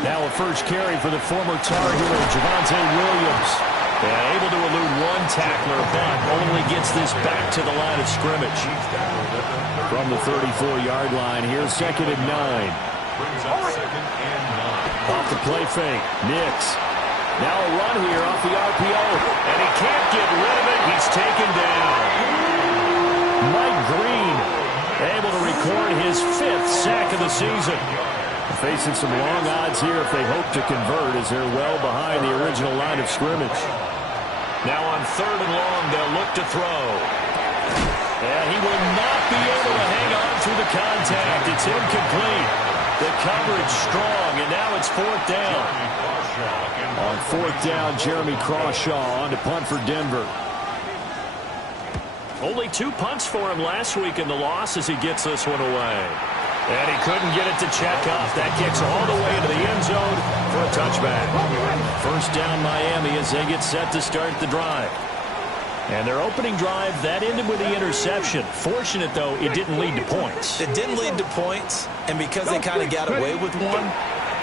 Now a first carry for the former Tar Heel, Javonte Williams. And able to elude one tackler, but only gets this back to the line of scrimmage. From the 34-yard line, here's 2nd and 9. Off the play fake, Nix. Now a run here off the RPO, and he can't get rid of it. He's taken down. Mike Green able to record his 5th sack of the season. Facing some long odds here if they hope to convert, as they're well behind the original line of scrimmage. Now on 3rd and long, they'll look to throw. And he will not be able to hang on through the contact. It's incomplete. The coverage strong, and now it's 4th down. On 4th down, Jeremy Crawshaw on to punt for Denver. Only 2 punts for him last week in the loss as he gets this one away. And he couldn't get it to check off. That kicks all the way to the end zone for a touchback. 1st down Miami as they get set to start the drive. And their opening drive, that ended with the interception. Fortunate, though, it didn't lead to points. It didn't lead to points, and because they kind of got away with one,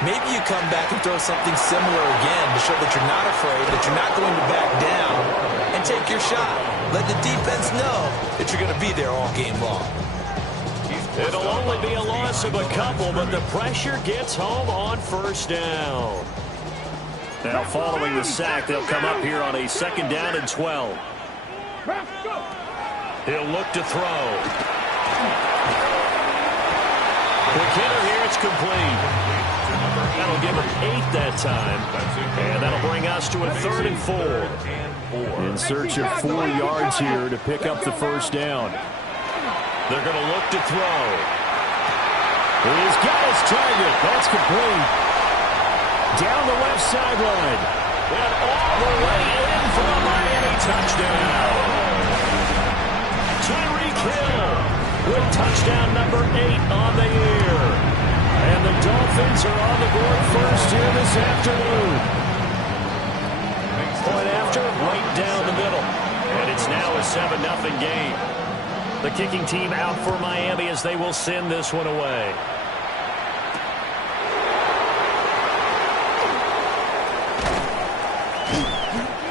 maybe you come back and throw something similar again to show that you're not afraid, that you're not going to back down, and take your shot. Let the defense know that you're going to be there all game long. It'll only be a loss of a couple, but the pressure gets home on 1st down. Now following the sack, they'll come up here on a 2nd down and 12. He'll look to throw. Quick hitter here, it's complete. That'll give him 8 that time. And that'll bring us to a 3rd and 4. In search of 4 yards here to pick up the 1st down. They're going to look to throw. He's got his target. That's complete. Down the left sideline. And all the way in for a Miami touchdown. Tyreek Hill with touchdown number 8 on the year. And the Dolphins are on the board first here this afternoon. Point after, right down the middle. And it's now a 7-0 game. The kicking team out for Miami as they will send this one away.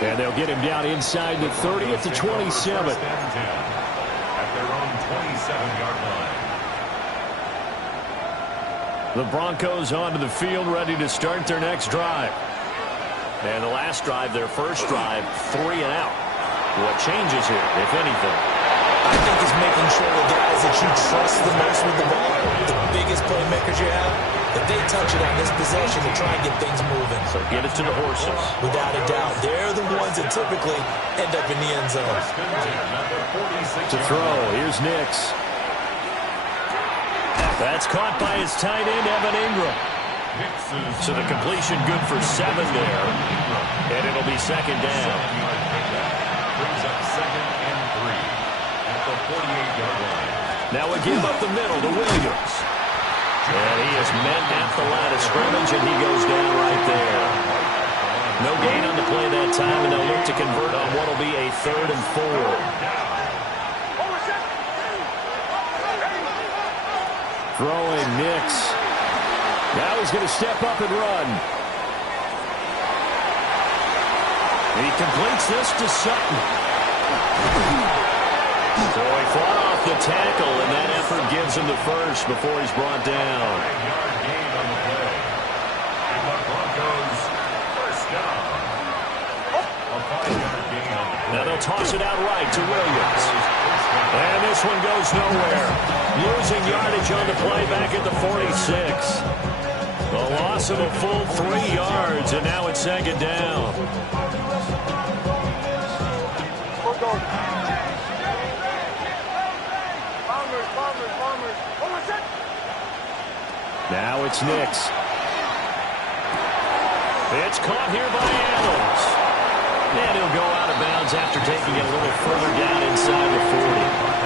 And they'll get him down inside the 30 at the 27. At their own 27-yard line. The Broncos onto the field, ready to start their next drive. And the last drive, their first drive, 3 and out. What changes here, if anything? I think it's making sure the guys that you trust the most with the ball, the biggest playmakers you have, that they touch it on this possession to try and get things moving. So get it to the horses. Without a doubt. They're the ones that typically end up in the end zone. To throw, here's Nix. That's caught by his tight end, Evan Ingram. So the completion good for 7 there. And it'll be 2nd down. Brings up 2nd and 3. At the 48-yard line. Now we give up the middle to Williams. And he is met at the line of scrimmage, and he goes down right there. No gain on the play that time, and they'll look to convert on what will be a 3rd and 4. Throwing Nix. Now he's going to step up and run. He completes this to Sutton. So he fought off the tackle, and that effort gives him the first before he's brought down. Now they'll toss it out right to Williams. And this one goes nowhere. Losing yardage on the play back at the 46. A loss of a full 3 yards, and now it's 2nd down. Now it's Nix. It's caught here by Adams. And he'll go out of bounds after taking it a little further down inside the 40.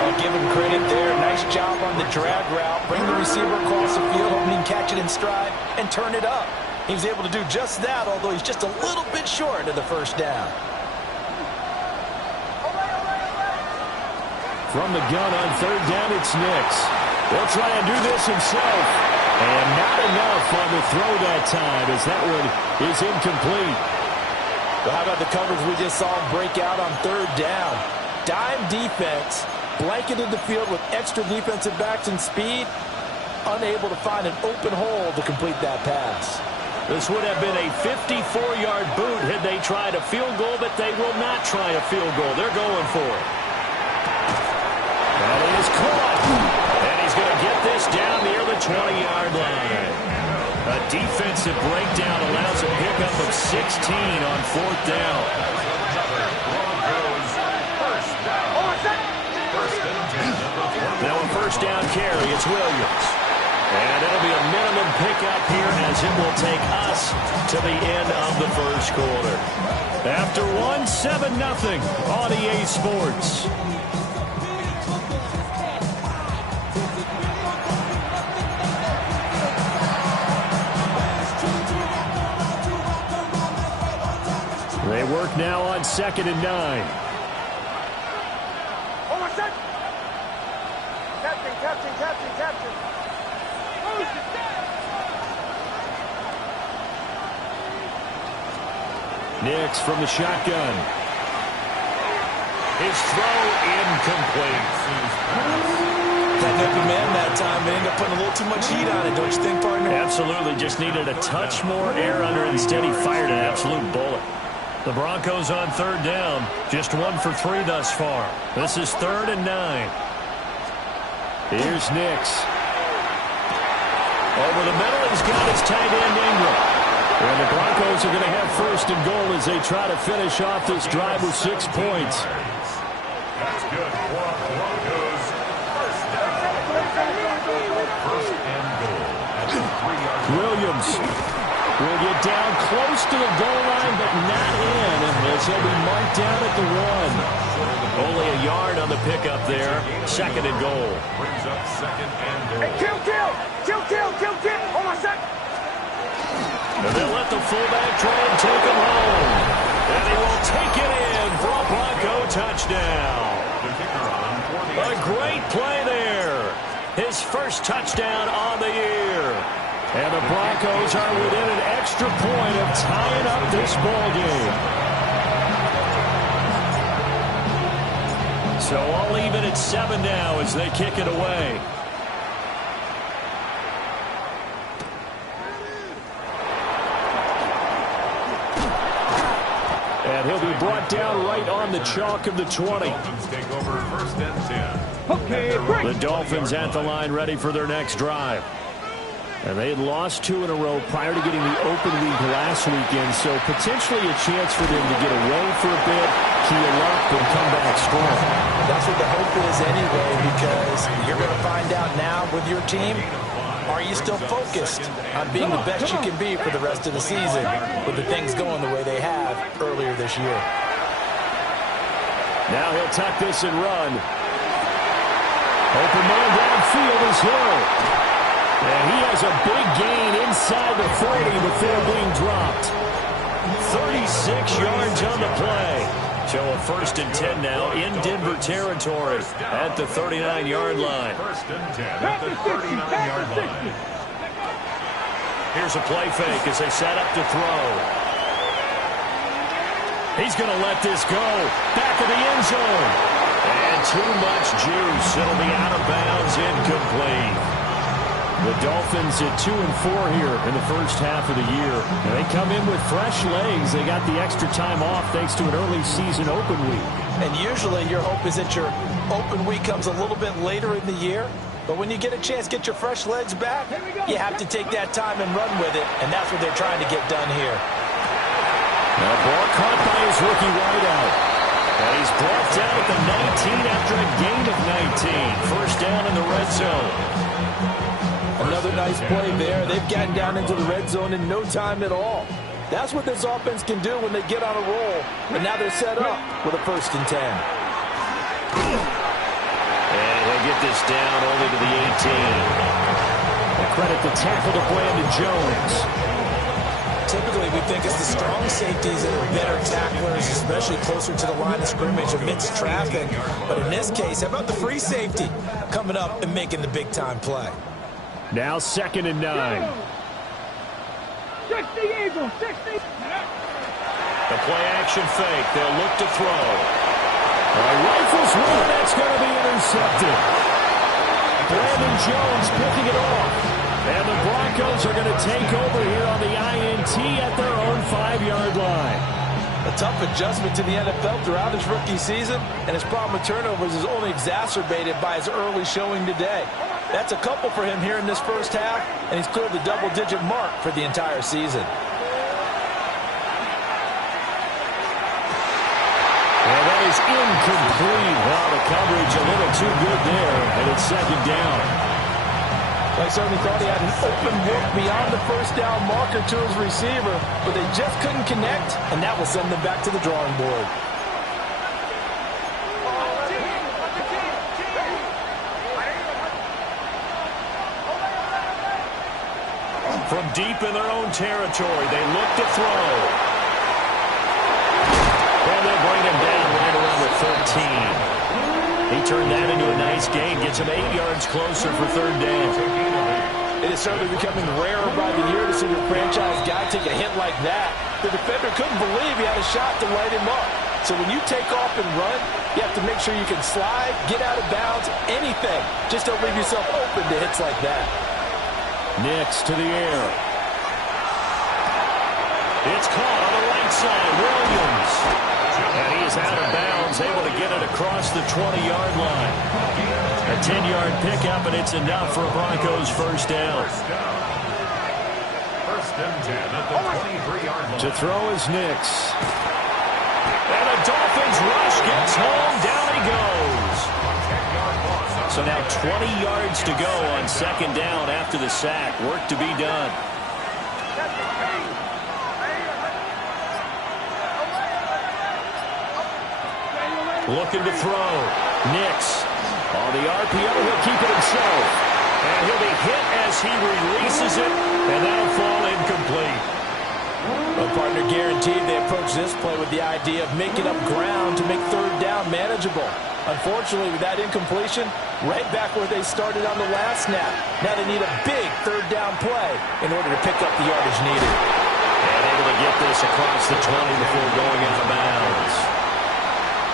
I'll give him credit there. Nice job on the drag route. Bring the receiver across the field, hoping he can catch it in stride and turn it up. He was able to do just that, although he's just a little bit short of the 1st down. From the gun on 3rd down, it's Nix. He'll try and do this himself. And not enough on the throw that time as that one is incomplete. Well, how about the coverage we just saw him break out on third down? Dime defense, blanketed the field with extra defensive backs and speed, unable to find an open hole to complete that pass. This would have been a 54-yard boot had they tried a field goal, but they will not try a field goal. They're going for it. And it is caught. And he's going to get this down near the 20-yard line. A defensive breakdown allows a pickup of 16 on fourth down. Now a first down carry. It's Williams. And it'll be a minimum pickup here as it will take us to the end of the first quarter. After 7-0 on EA Sports. They work now on 2nd and 9. Captain. Nix from the shotgun. His throw incomplete. That open man that time, they ended up putting a little too much heat on it, don't you think, partner? Absolutely. Just needed a touch more air under it. Instead, he fired an absolute bullet. The Broncos on third down. Just 1 for 3 thus far. This is 3rd and 9. Here's Nix. Over the middle, he's got his tight end Ingram. And the Broncos are going to have 1st and goal as they try to finish off this drive with 6 points. That's good for Broncos. First and goal at the 3-yard line. Williams will get down close to the goal line, but not in, as he'll be marked down at the 1. Only a yard on the pickup there. 2nd and goal. Brings up 2nd and goal. Hey, kill! Hold on a sec. And they'll let the fullback try and take him home. And he will take it in for a Bronco touchdown. A great play there. His first touchdown on the year. And the Broncos are within an extra point of tying up this ball game. So all even at 7 now as they kick it away. And he'll be brought down right on the chalk of the 20. Take over 1st and 10. The Dolphins at the line ready for their next drive. And they had lost 2 in a row prior to getting the open week last weekend, so potentially a chance for them to get away for a bit, heal up, and come back strong. That's what the hope is anyway, because you're going to find out now with your team, are you still focused on being the best you can be for the rest of the season with the things going the way they have earlier this year? Now he'll tuck this and run. Open man downfield is Hill. And he has a big gain inside the 40 before being dropped. 36 yards on the play. So a 1st and 10 now in Denver territory at the 39-yard line. 1st and 10 at the 39-yard line. Here's a play fake as they set up to throw. He's going to let this go. Back of the end zone. And too much juice. It'll be out of bounds, incomplete. The Dolphins at 2-4 here in the first half of the year. And they come in with fresh legs. They got the extra time off thanks to an early season open week. And usually your hope is that your open week comes a little bit later in the year. But when you get a chance to get your fresh legs back, you have to take that time and run with it. And that's what they're trying to get done here. Now ball caught by his rookie wideout. And he's brought down at the 19 after a gain of 19. First down in the red zone. Another nice play there. They've gotten down into the red zone in no time at all. That's what this offense can do when they get on a roll. And now they're set up with a 1st and 10. And he'll get this down only to the 18. And credit the tackle to Brandon Jones. Typically, we think it's the strong safeties that are better tacklers, especially closer to the line of scrimmage amidst traffic. But in this case, how about the free safety coming up and making the big-time play? Now 2nd and 9. 60 Eagles, 60. The play-action fake. They'll look to throw. Rifles one. That's going to be intercepted. Brandon Jones picking it off. And the Broncos are going to take over here on the INT at their own 5-yard line. A tough adjustment to the NFL throughout his rookie season, and his problem with turnovers is only exacerbated by his early showing today. That's a couple for him here in this first half, and he's cleared the double-digit mark for the entire season. And that is incomplete. Well, the coverage a little too good there, and it's 2nd down. I certainly thought he had an open look beyond the first down marker to his receiver, but they just couldn't connect, and that will send them back to the drawing board. From deep in their own territory, they look to throw. And they'll bring him down right around the 13. He turned that into a nice gain, gets him 8 yards closer for 3rd down. It is certainly becoming rarer by the year to see your franchise guy take a hit like that. The defender couldn't believe he had a shot to light him up. So when you take off and run, you have to make sure you can slide, get out of bounds, anything. Just don't leave yourself open to hits like that. Nix to the air. It's caught on the right side. Williams. And he is out of bounds, able to get it across the 20-yard line. A 10-yard pickup, and it's enough for a Broncos first down. First and 10 at the 23-yard line. To throw is Nix. And the Dolphins rush gets home. Down he goes. So now 20 yards to go on 2nd down after the sack. Work to be done. Looking to throw. Nix. On the RPO, he'll keep it himself. And he'll be hit as he releases it, and that'll fall incomplete. Well, partner guaranteed they approach this play with the idea of making up ground to make 3rd down manageable. Unfortunately, with that incompletion, right back where they started on the last snap. Now they need a big 3rd down play in order to pick up the yardage needed. And able to get this across the 20 before going out of bounds.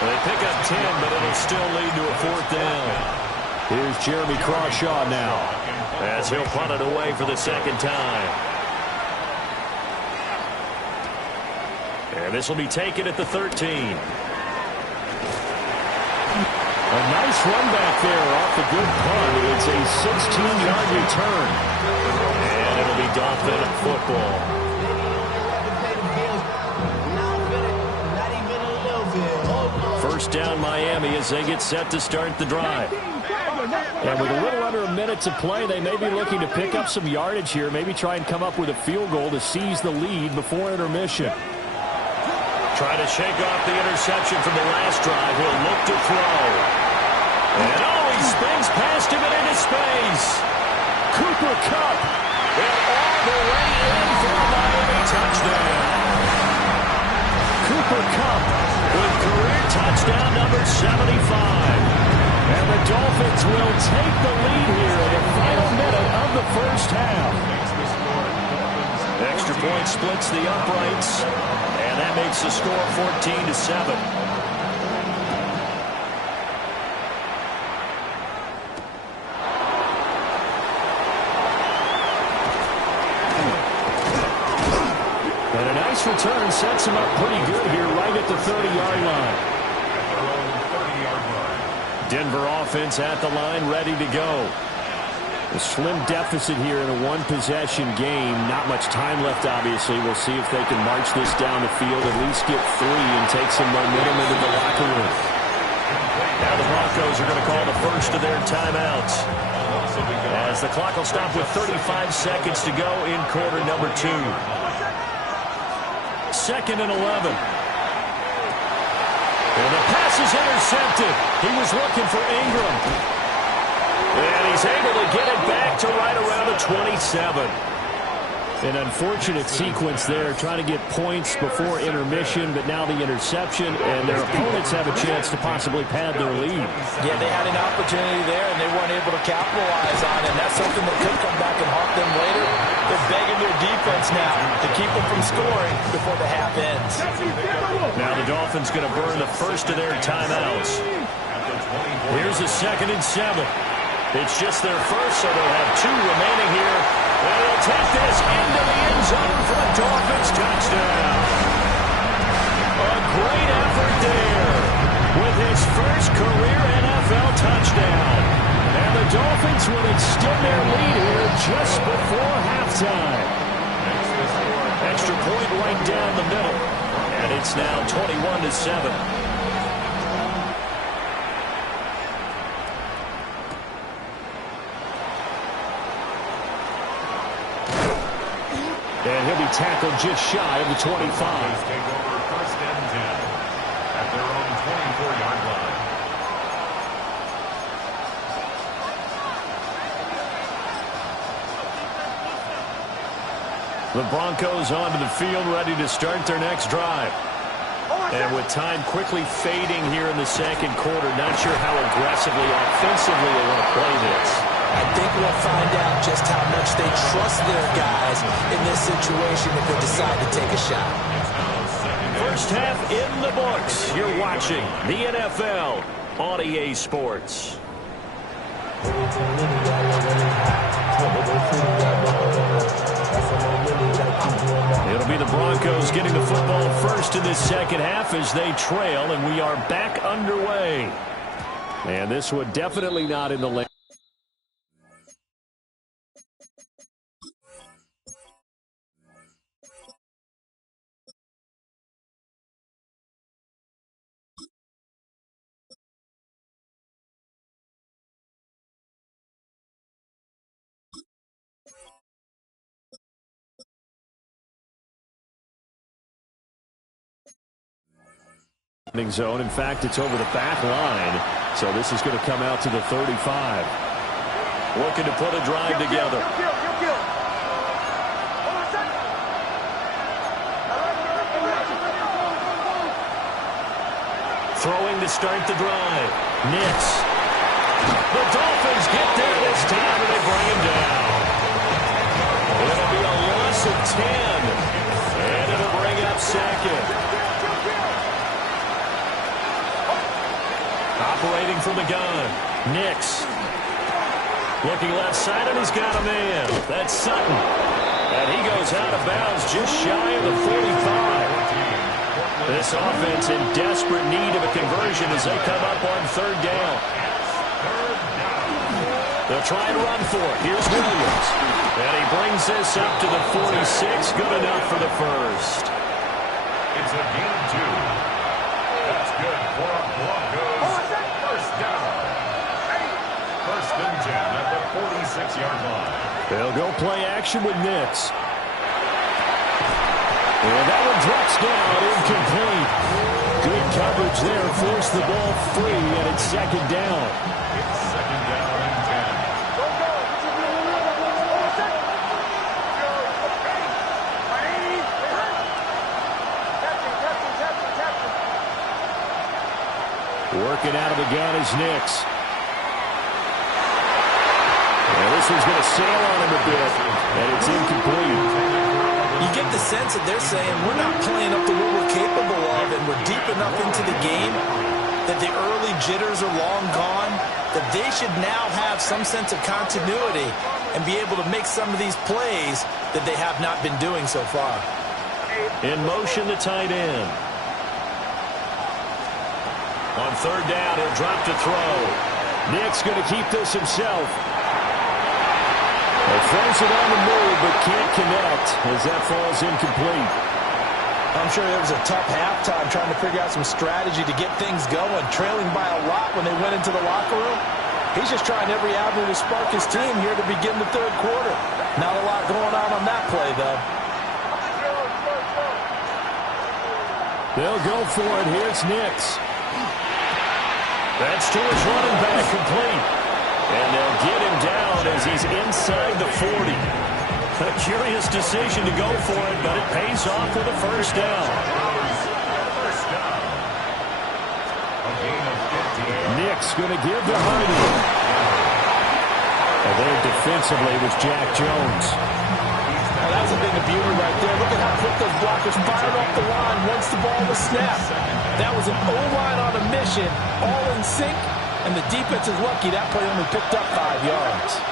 They pick up 10, but it'll still lead to a 4th down. Here's Jeremy Crawshaw now, as he'll punt it away for the 2nd time. And this will be taken at the 13. A nice run back there off the good punt. It's a 16-yard return. And it'll be Dolphin football. First down Miami as they get set to start the drive. And with a little under a minute to play, they may be looking to pick up some yardage here, maybe try and come up with a field goal to seize the lead before intermission. Trying to shake off the interception from the last drive. He'll look to throw. And he spins past him and into space. Cooper Kupp. And all the way in for a Miami touchdown. Cooper Kupp with career touchdown number 75. And the Dolphins will take the lead here in the final minute of the first half. Extra point splits the uprights, and that makes the score 14-7. And a nice return sets him up pretty good here right at the 30-yard line. Denver offense at the line, ready to go. A slim deficit here in a one-possession game. Not much time left, obviously. We'll see if they can march this down the field, at least get 3 and take some momentum into the locker room. Now the Broncos are going to call the first of their timeouts, as the clock will stop with 35 seconds to go in quarter number 2. 2nd and 11. And the pass is intercepted. He was looking for Ingram. And he's able to get it back to right around the 27. An unfortunate sequence there, trying to get points before intermission, but now the interception, and their opponents have a chance to possibly pad their lead. Yeah, they had an opportunity there, and they weren't able to capitalize on it. And that's something that could come back and haunt them later. They're begging their defense now to keep them from scoring before the half ends. Now the Dolphins going to burn the first of their timeouts. Here's a 2nd and 7. It's just their first, so they'll have 2 remaining here. And they'll take this into the end zone for a Dolphins touchdown. A great effort there with his first career NFL touchdown. And the Dolphins will extend their lead here just before halftime. Extra point right down the middle. And it's now 21-7. And he'll be tackled just shy of the 25. Take over 1st and 10 at their own 24-yard line. The Broncos onto the field, ready to start their next drive. And with time quickly fading here in the 2nd quarter, not sure how aggressively, offensively they want to play this. I think we'll find out just how much they trust their guys in this situation if they decide to take a shot. First half in the books. You're watching the NFL on EA Sports. It'll be the Broncos getting the football first in this 2nd half as they trail, and we are back underway. And this one definitely not in the lane. Zone. In fact, it's over the back line, so this is going to come out to the 35. Looking to put a drive together. Throwing to start the drive. Nix. The Dolphins get there this time, and they bring him down. It'll be a loss of 10, and it'll bring up 2nd. Operating from the gun. Nix. Looking left side, and he's got a man. That's Sutton. And he goes out of bounds just shy of the 45. This offense in desperate need of a conversion as they come up on 3rd down. They'll try and run for it. Here's Williams. And he brings this up to the 46. Good enough for the first. It's a gain of 2. That's good for our Broncos. First down. 1st and 10 at the 46-yard line. They'll go play action with Nix. And that one drops down, incomplete. Good coverage there, forced the ball free, and it's 2nd down. It's 2nd down and 10. Working out of the gun is Nix. And this one's going to sail on him a bit, and it's incomplete. You get the sense that they're saying we're not playing up to what we're capable of, and we're deep enough into the game that the early jitters are long gone, that they should now have some sense of continuity and be able to make some of these plays that they have not been doing so far. In motion, the tight end. On 3rd down, he'll drop to throw. Nick's going to keep this himself. Throws it on the move, but can't connect as that falls incomplete. I'm sure it was a tough halftime trying to figure out some strategy to get things going, trailing by a lot when they went into the locker room. He's just trying every avenue to spark his team here to begin the 3rd quarter. Not a lot going on that play, though. They'll go for it. Here's Nix. That's to his running back, complete. And they'll get him down as he's inside the 40. A curious decision to go for it, but it pays off with a first down. Nick's going to give to Hardy. And there defensively was Jack Jones. Well, that's a big beauty right there. Look at how quick those blockers fired off the line once the ball was snapped. That was an O-line on a mission, all in sync, and the defense is lucky that play only picked up 5 yards.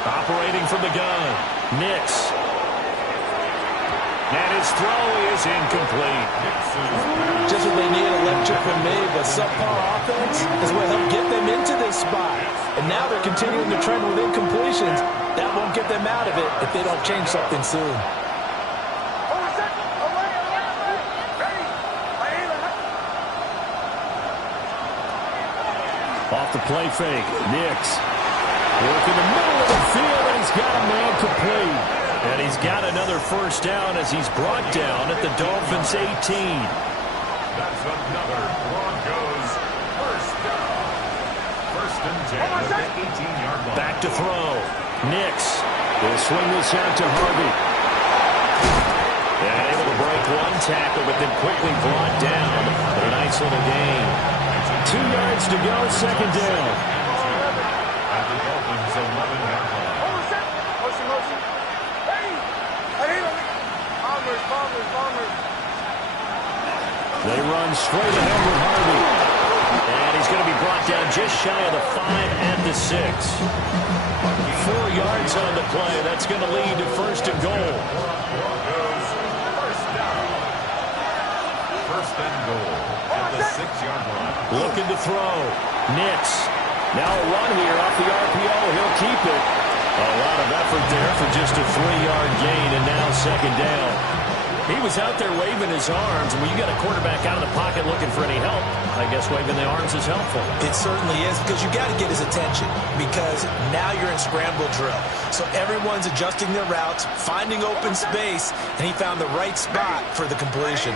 Operating from the gun, Nix. And his throw is incomplete. Just what they need, electric from me, but subpar offense is what helped get them into this spot. And now they're continuing to trend with incompletions. That won't get them out of it if they don't change something soon. Off the play fake, Nix. Working the middle of the field, and he's got a man complete. And he's got another first down as he's brought down at the Dolphins' 18. That's another Broncos first down. First and 10 at the 18-yard line. Back to throw. Nix will swing this out to Harvey. And able to break one tackle, but then quickly brought down. But a nice little gain. 2 yards to go, second down. At the Dolphins' 11-yard line. They run straight ahead with Harvey. And he's going to be brought down just shy of the 5 at the 6. 4 yards on the play. That's going to lead to first and goal. Broncos first down. First and goal at the 6-yard line. Looking to throw. Nix. Now a run here off the RPO. He'll keep it. A lot of effort there for just a 3-yard gain, and now second down. He was out there waving his arms. When you got a quarterback out of the pocket looking for any help, I guess waving the arms is helpful. It certainly is, because you got to get his attention, because now you're in scramble drill. So everyone's adjusting their routes, finding open space, and he found the right spot for the completion.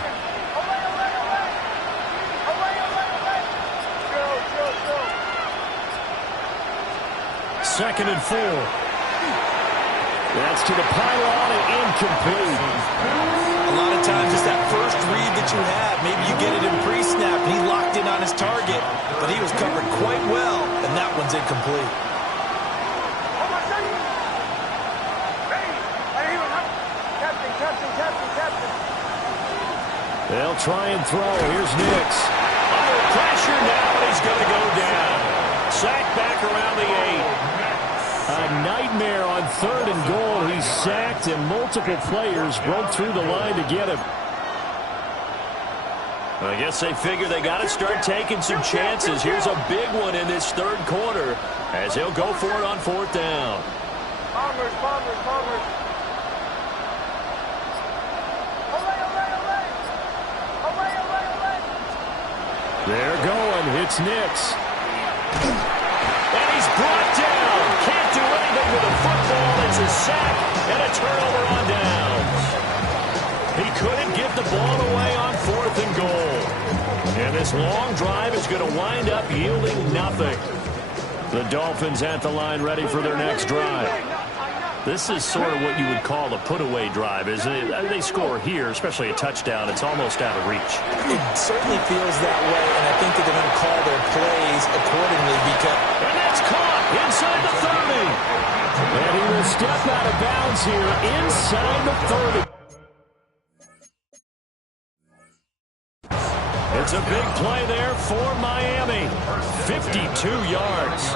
Second and 4. That's to the pylon and incomplete. A lot of times it's that first read that you have. Maybe you get it in pre-snap, and he locked in on his target, but he was covered quite well, and that one's incomplete. They'll try and throw. Here's Nix. Under pressure now, and he's going to go down. Sacked back around the 8. A nightmare on third and goal. He's sacked, and multiple players broke through the line to get him. I guess they figure they got to start taking some chances. Here's a big one in this third quarter as he'll go for it on fourth down. Bombers. They're going. It's Nix. And he's brought down. Can't do anything with a football. It's a sack and a turnover on downs. He couldn't get the ball away on fourth and goal. And this long drive is going to wind up yielding nothing. The Dolphins at the line ready for their next drive. This is sort of what you would call a put-away drive, isn't it? They score here, especially a touchdown. It's almost out of reach. It certainly feels that way, and I think that they're going to call their plays accordingly because... And that's caught inside the 30. And he will step out of bounds here inside the 30. It's a big play there for Miami. 52 yards.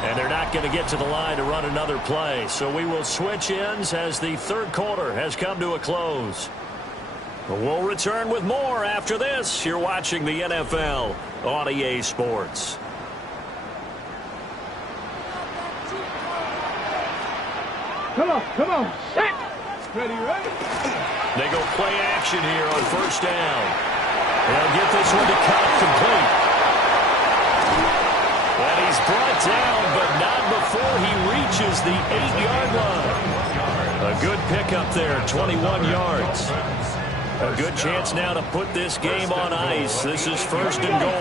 And they're not going to get to the line to run another play. So we will switch ends as the third quarter has come to a close. We'll return with more after this. You're watching the NFL on EA Sports. Come on. Ready? They go play action here on first down. They'll get this one to cut complete. And he's brought down, but not before he reaches the 8-yard line. A good pickup there, 21 yards. A good chance now to put this game on ice. This is 1st and goal.